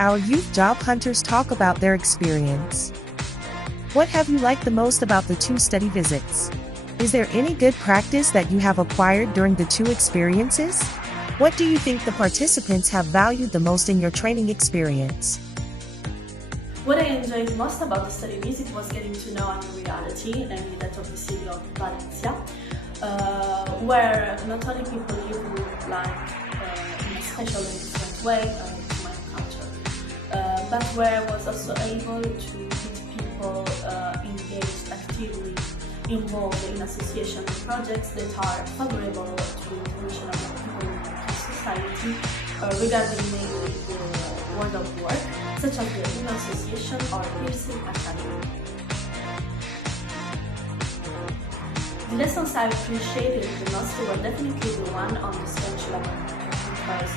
our youth job hunters talk about their experience. What have you liked the most about the 2 study visits? Is there any good practice that you have acquired during the 2 experiences? What do you think the participants have valued the most in your training experience? What I enjoyed most about the study visit was getting to know a new reality, namely that of the city of Valencia, where not only people live like in a special and different way to my culture, but where I was also able to meet people engaged actively involved in association projects that are favorable to the inclusion of people in society regarding mainly the world of work, such as the Women Association or Piercing Academy. The lessons I appreciated the most were definitely the one on the Spanish language, because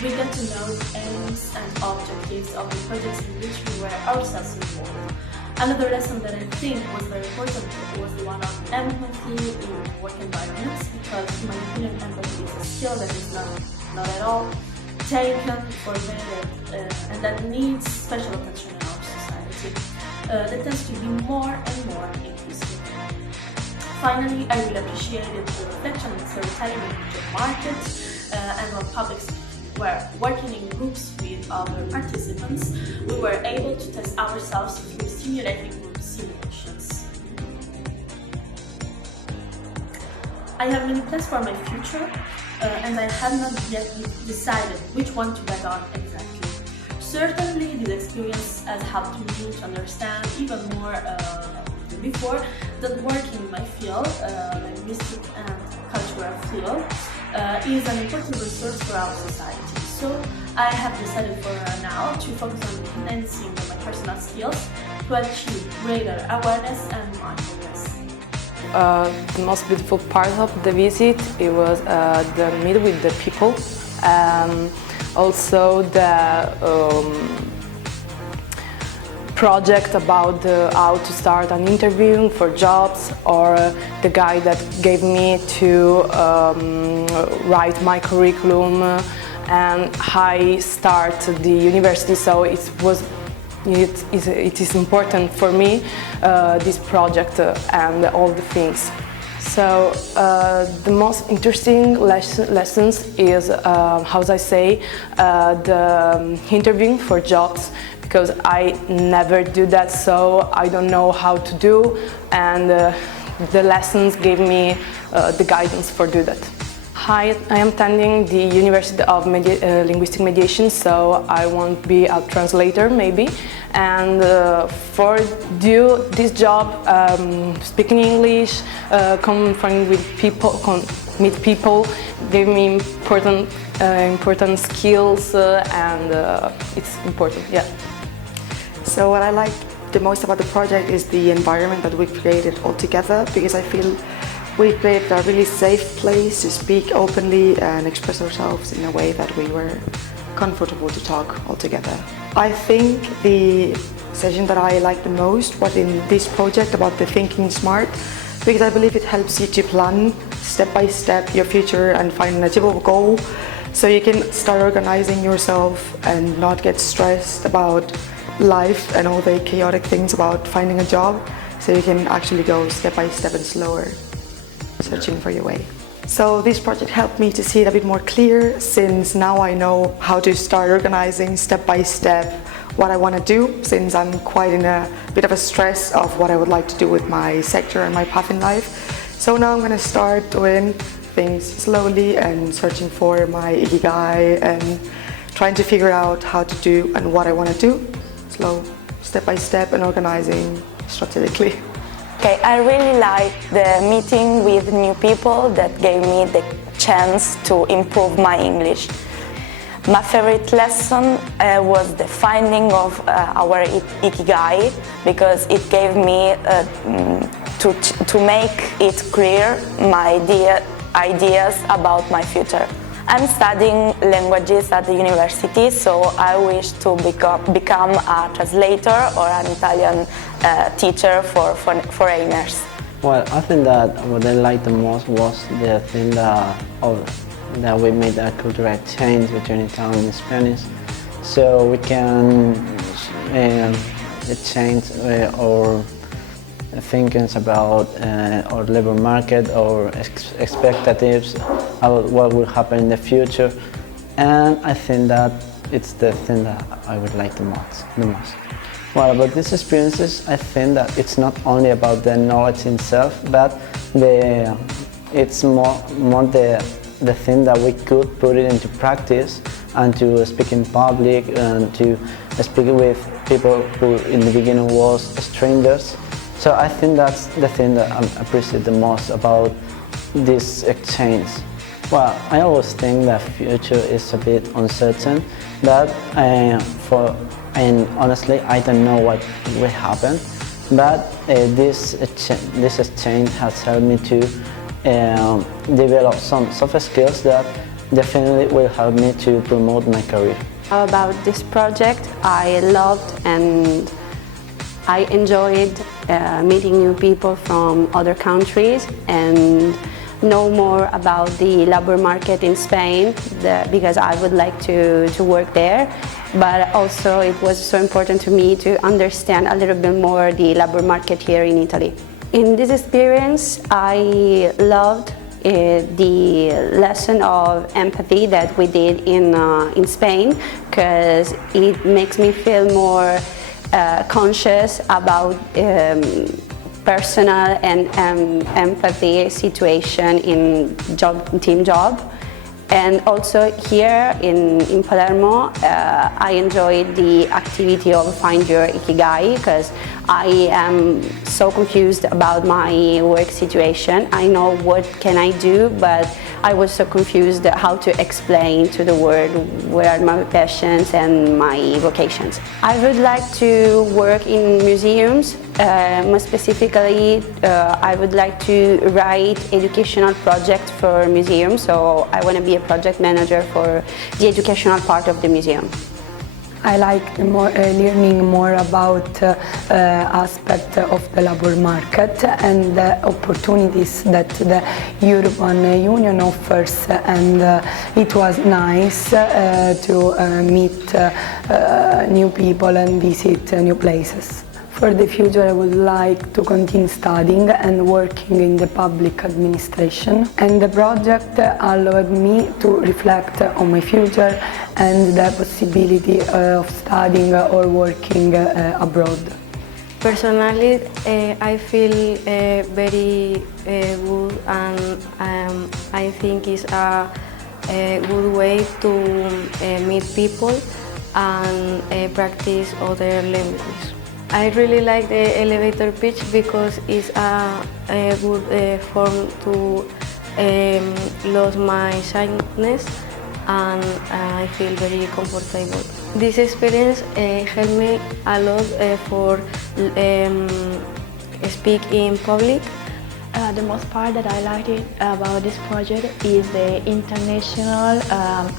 we got to know the aims and objectives of the projects in which we were ourselves involved. Another lesson that I think was very important was the one on empathy in work environments, because in my opinion empathy is a skill that is not at all taken for granted and that needs special attention in our society. That tends to be more and more inclusive. Finally, I really appreciated the reflection and storytelling in the job market and on public speaking, where working in groups with other participants, we were able to test ourselves through stimulating group simulations. I have many plans for my future, and I have not yet decided which one to bet on exactly. Certainly, this experience has helped me to understand even more than before that working in my field, linguistic and cultural field, is an important resource for our society. So I have decided for now to focus on enhancing my personal skills to achieve greater awareness and mindfulness. The most beautiful part of the visit it was the meet with the people, also the project about how to start an interview for jobs, or the guide that gave me to write my curriculum and I start the university. So it is important for me, this project and all the things. So the most interesting lessons is, how I say, the interviewing for jobs, because I never do that, so I don't know how to do, and the lessons gave me the guidance for do that. I am attending the University of Linguistic Mediation, so I want to be a translator maybe, and for do this job, speaking English, conferring with people, meet people, gave me important skills, and it's important, yeah. So what I like the most about the project is the environment that we created all together, because I feel we created a really safe place to speak openly and express ourselves in a way that we were comfortable to talk all together. I think the session that I liked the most was in this project about the thinking smart, because I believe it helps you to plan step by step your future and find an achievable goal, so you can start organizing yourself and not get stressed about life and all the chaotic things about finding a job, so you can actually go step by step and slower, searching for your way. So this project helped me to see it a bit more clear, since now I know how to start organizing step by step what I want to do, since I'm quite in a bit of a stress of what I would like to do with my sector and my path in life. So now I'm going to start doing things slowly and searching for my ikigai and trying to figure out how to do and what I want to do, slow, step by step, and organizing strategically. Okay, I really like the meeting with new people that gave me the chance to improve my English. My favorite lesson was the finding of our ikigai, because it gave me to make it clear my ideas about my future. I'm studying languages at the university, so I wish to become a translator or an Italian teacher for foreigners. Well, I think that what I liked the most was the thing that we made a cultural exchange between Italian and Spanish. so we can change our thinkings about our labor market, our expectations about what will happen in the future, and I think that it's the thing that I would like the most. Well, about these experiences, I think that it's not only about the knowledge itself, but it's more the thing that we could put it into practice and to speak in public and to speak with people who in the beginning was strangers. So I think that's the thing that I appreciate the most about this exchange. Well, I always think the future is a bit uncertain, but and honestly I don't know what will happen, but this exchange has helped me to develop some soft skills that definitely will help me to promote my career. About this project, I loved and I enjoyed meeting new people from other countries and know more about the labor market in Spain because I would like to work there. But also it was so important to me to understand a little bit more the labor market here in Italy. In this experience, I loved the lesson of empathy that we did in Spain, because it makes me feel more conscious about personal and empathy situation in team job. And also here in Palermo, I enjoyed the activity of Find Your Ikigai, because I am so confused about my work situation. I know what can I do, but I was so confused how to explain to the world where are my passions and my vocations. I would like to work in museums. More specifically, I would like to write educational projects for museums, so I want to be a project manager for the educational part of the museum. I like learning more about aspect of the labor market and the opportunities that the European Union offers, and it was nice to meet new people and visit new places. For the future, I would like to continue studying and working in the public administration, and the project allowed me to reflect on my future and the possibility of studying or working abroad. Personally, I feel very good, and I think it's a good way to meet people and practice other languages. I really like the elevator pitch because it's a good form to lose my shyness, and I feel very comfortable. This experience helped me a lot for speak in public. The most part that I liked about this project is the international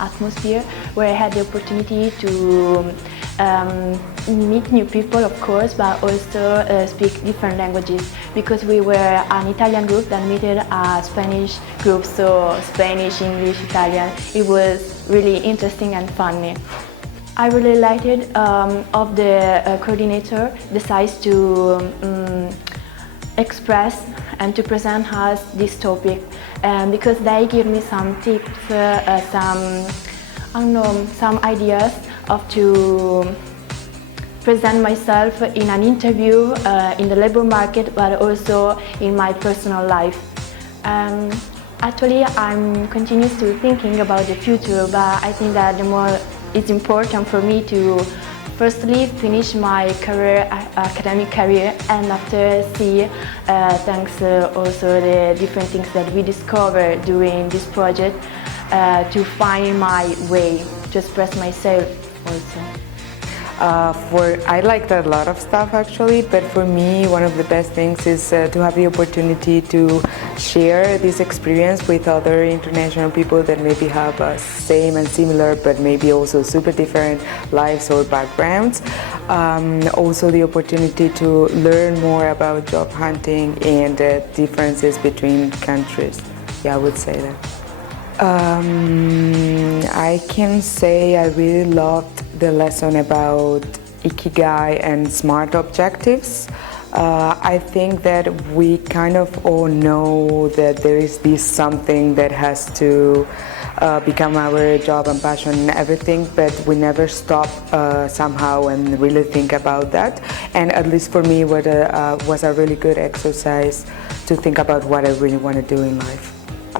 atmosphere, where I had the opportunity to meet new people, of course, but also speak different languages, because we were an Italian group that met a Spanish group, so Spanish, English, Italian. It was really interesting and funny. I really liked it of the coordinator decides to express and to present us this topic, because they give me some tips, some ideas of to present myself in an interview in the labor market, but also in my personal life. Actually, I'm continuously thinking about the future, but I think that the more it's important for me to firstly finish my academic career, and after see, thanks also the different things that we discovered during this project, to find my way, to express myself also. I liked a lot of stuff actually, but for me one of the best things is to have the opportunity to share this experience with other international people that maybe have same and similar, but maybe also super different lives or backgrounds. Also the opportunity to learn more about job hunting and the differences between countries. Yeah, I would say that. I can say I really loved the lesson about Ikigai and SMART objectives. I think that we kind of all know that there is this something that has to become our job and passion and everything, but we never stop somehow and really think about that. And at least for me, was a really good exercise to think about what I really want to do in life.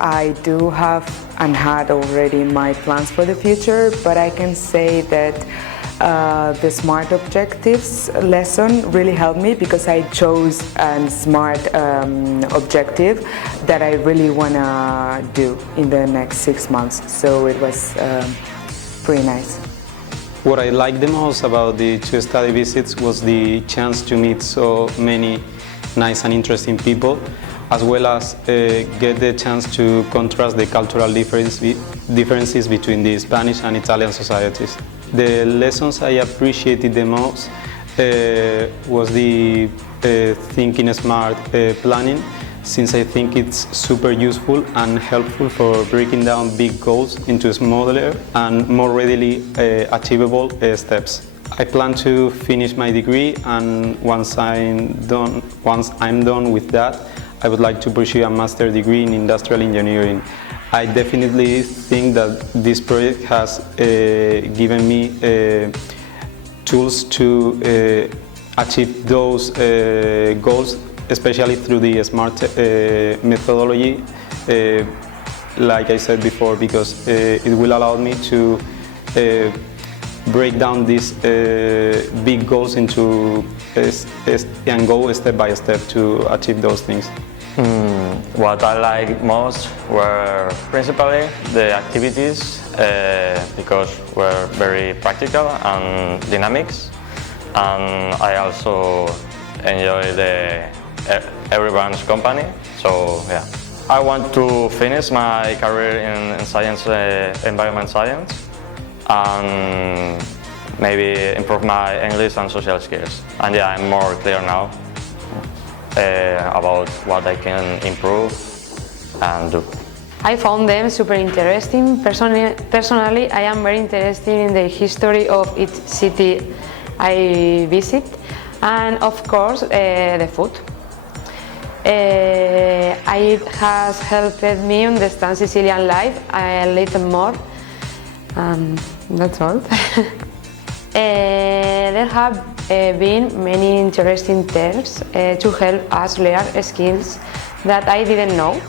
I do have and had already my plans for the future, but I can say that the SMART objectives lesson really helped me because I chose a SMART objective that I really want to do in the next 6 months. So it was pretty nice. What I liked the most about the 2 study visits was the chance to meet so many nice and interesting people, as well as get the chance to contrast the cultural differences between the Spanish and Italian societies. The lessons I appreciated the most was the thinking smart planning, since I think it's super useful and helpful for breaking down big goals into smaller and more readily achievable steps. I plan to finish my degree, and once I'm done with that, I would like to pursue a master's degree in industrial engineering. I definitely think that this project has given me tools to achieve those goals, especially through the SMART methodology, like I said before, because it will allow me to break down these big goals into and go step by step to achieve those things. What I like most were principally the activities because were very practical and dynamics, and I also enjoy everyone's company. So yeah, I want to finish my career in science, environment science, and maybe improve my English and social skills. And yeah, I'm more clear now about what I can improve and do. I found them super interesting. Personally, I am very interested in the history of each city I visit, and of course the food. It has helped me understand Sicilian life a little more. That's all. There have been many interesting terms to help us learn skills that I didn't know.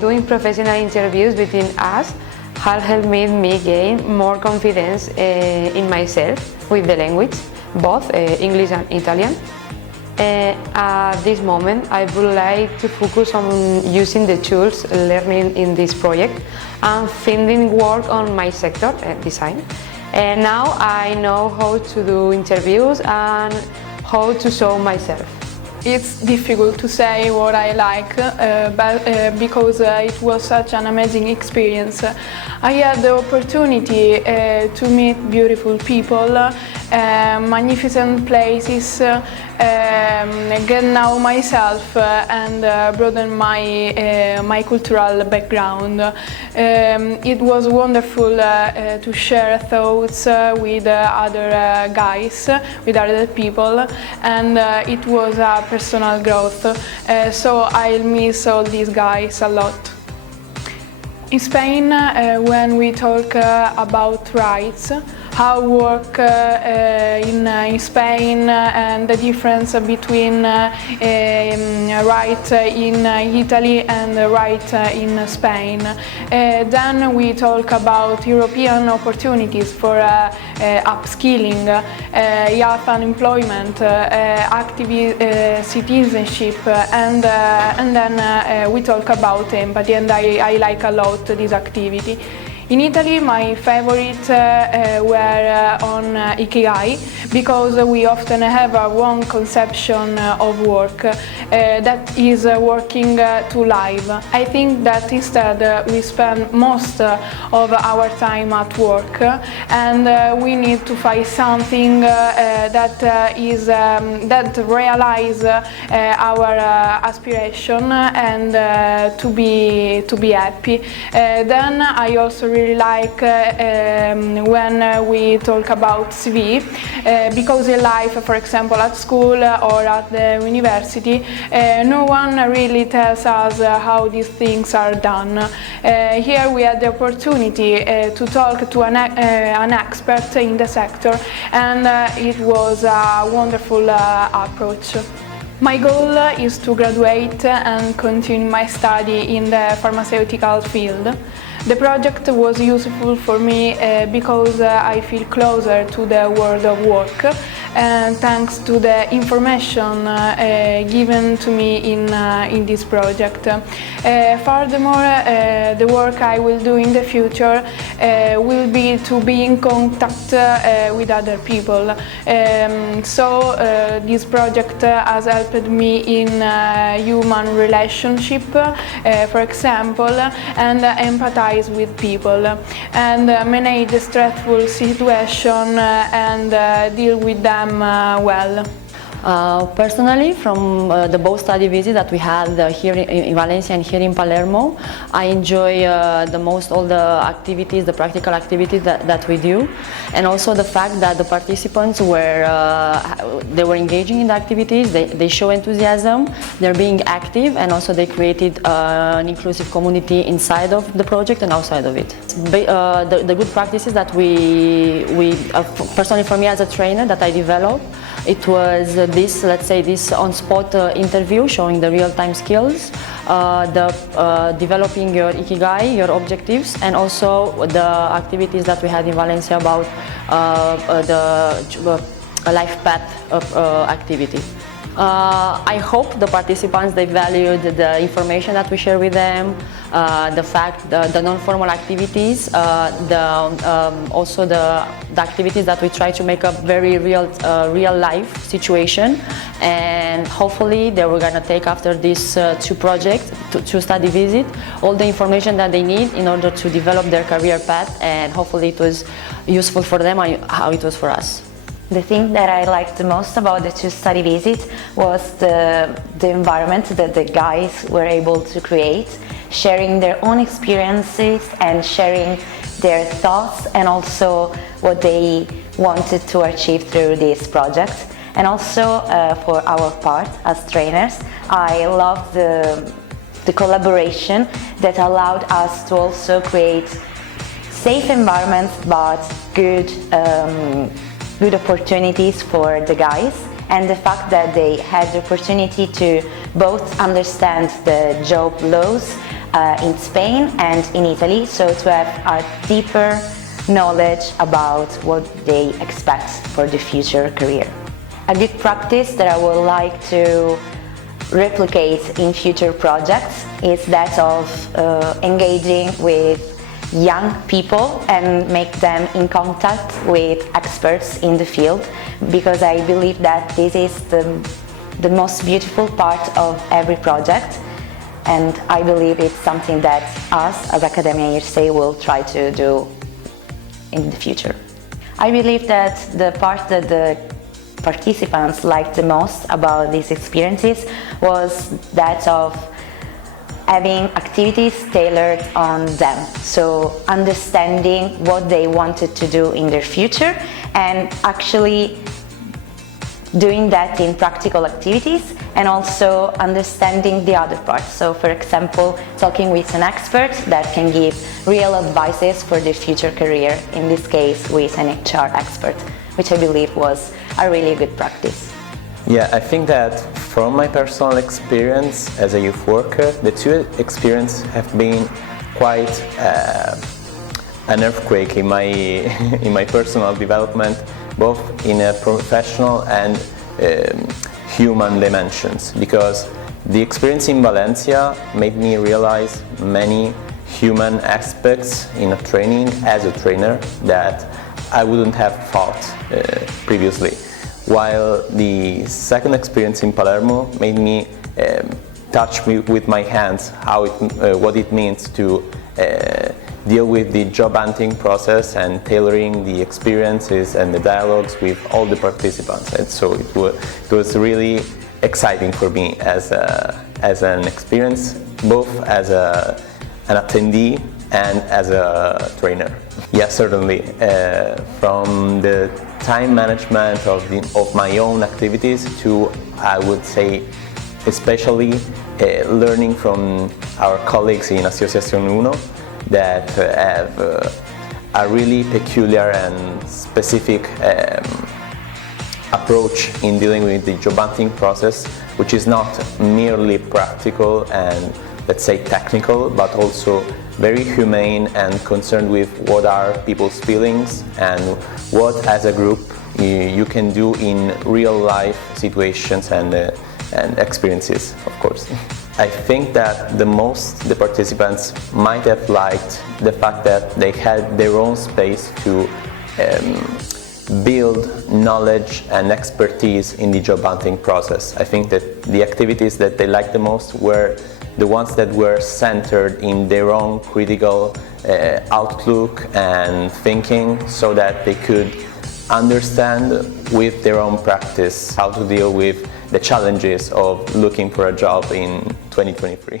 Doing professional interviews between us has helped me gain more confidence in myself with the language, both English and Italian. At this moment, I would like to focus on using the tools learning in this project and finding work on my sector, design. Now I know how to do interviews and how to show myself. It's difficult to say what I like, because it was such an amazing experience. I had the opportunity to meet beautiful people, magnificent places, get to know myself and broaden my cultural background. It was wonderful to share thoughts with other guys, with other people, and it was a personal growth. So I'll miss all these guys a lot. In Spain, when we talk about rights, how work in Spain and the difference between right in Italy and right in Spain. Then we talk about European opportunities for upskilling, youth unemployment, active citizenship, and then we talk about empathy, and I like a lot this activity. In Italy, my favorites were on Ikigai, because we often have a wrong conception of work, that is working to live. I think that instead we spend most of our time at work, and we need to find something that realize our aspiration and to be happy. Then I also really really like when we talk about CV, because in life, for example at school or at the university, no one really tells us how these things are done. Here we had the opportunity to talk to an expert in the sector, and it was a wonderful approach. My goal is to graduate and continue my study in the pharmaceutical field. The project was useful for me because I feel closer to the world of work, and thanks to the information given to me in this project. Furthermore, the work I will do in the future will be to be in contact with other people. So this project has helped me in human relationship, for example, and empathize with people, and manage the stressful situation and deal with them well. Personally, from the both study visits that we had here in Valencia and here in Palermo, I enjoy the most all the activities, the practical activities that we do, and also the fact that the participants were engaging in the activities. They show enthusiasm, they're being active, and also they created an inclusive community inside of the project and outside of it. The good practices that we personally, for me as a trainer, that I developed, it was this on-spot interview showing the real-time skills, developing your ikigai, your objectives, and also the activities that we had in Valencia about the life path activity. I hope the participants, they valued the information that we share with them, the non-formal activities, also the activities that we try to make a very real life situation, and hopefully they were going to take after this two study visit, all the information that they need in order to develop their career path, and hopefully it was useful for them how it was for us. The thing that I liked the most about the two study visits was the environment that the guys were able to create, sharing their own experiences and sharing their thoughts and also what they wanted to achieve through this project. And also for our part as trainers, I loved the collaboration that allowed us to also create safe environments but good opportunities for the guys, and the fact that they had the opportunity to both understand the job laws in Spain and in Italy, so to have a deeper knowledge about what they expect for the future career. A good practice that I would like to replicate in future projects is that of engaging with young people and make them in contact with experts in the field, because I believe that this is the most beautiful part of every project, and I believe it's something that us as Academia IRSE will try to do in the future. I believe that the part that the participants liked the most about these experiences was that of having activities tailored on them, so understanding what they wanted to do in their future and actually doing that in practical activities, and also understanding the other part. So for example, talking with an expert that can give real advices for their future career, in this case with an HR expert, which I believe was a really good practice. Yeah, I think that from my personal experience as a youth worker, the two experiences have been quite an earthquake in my personal development, both in a professional and human dimensions, because the experience in Valencia made me realize many human aspects in a training as a trainer that I wouldn't have thought previously. While the second experience in Palermo made me touch with my hands what it means to deal with the job hunting process and tailoring the experiences and the dialogues with all the participants. And so it was really exciting for me as an experience, both as an attendee and as a trainer. Yes, certainly. From the time management of my own activities to, I would say, especially learning from our colleagues in Asociación Uno that have a really peculiar and specific approach in dealing with the job hunting process, which is not merely practical and, let's say, technical, but also very humane and concerned with what are people's feelings and what, as a group, you can do in real life situations and experiences, of course. I think that the participants might have liked the fact that they had their own space to build knowledge and expertise in the job hunting process. I think that the activities that they liked the most were the ones that were centered in their own critical outlook and thinking, so that they could understand with their own practice how to deal with the challenges of looking for a job in 2023.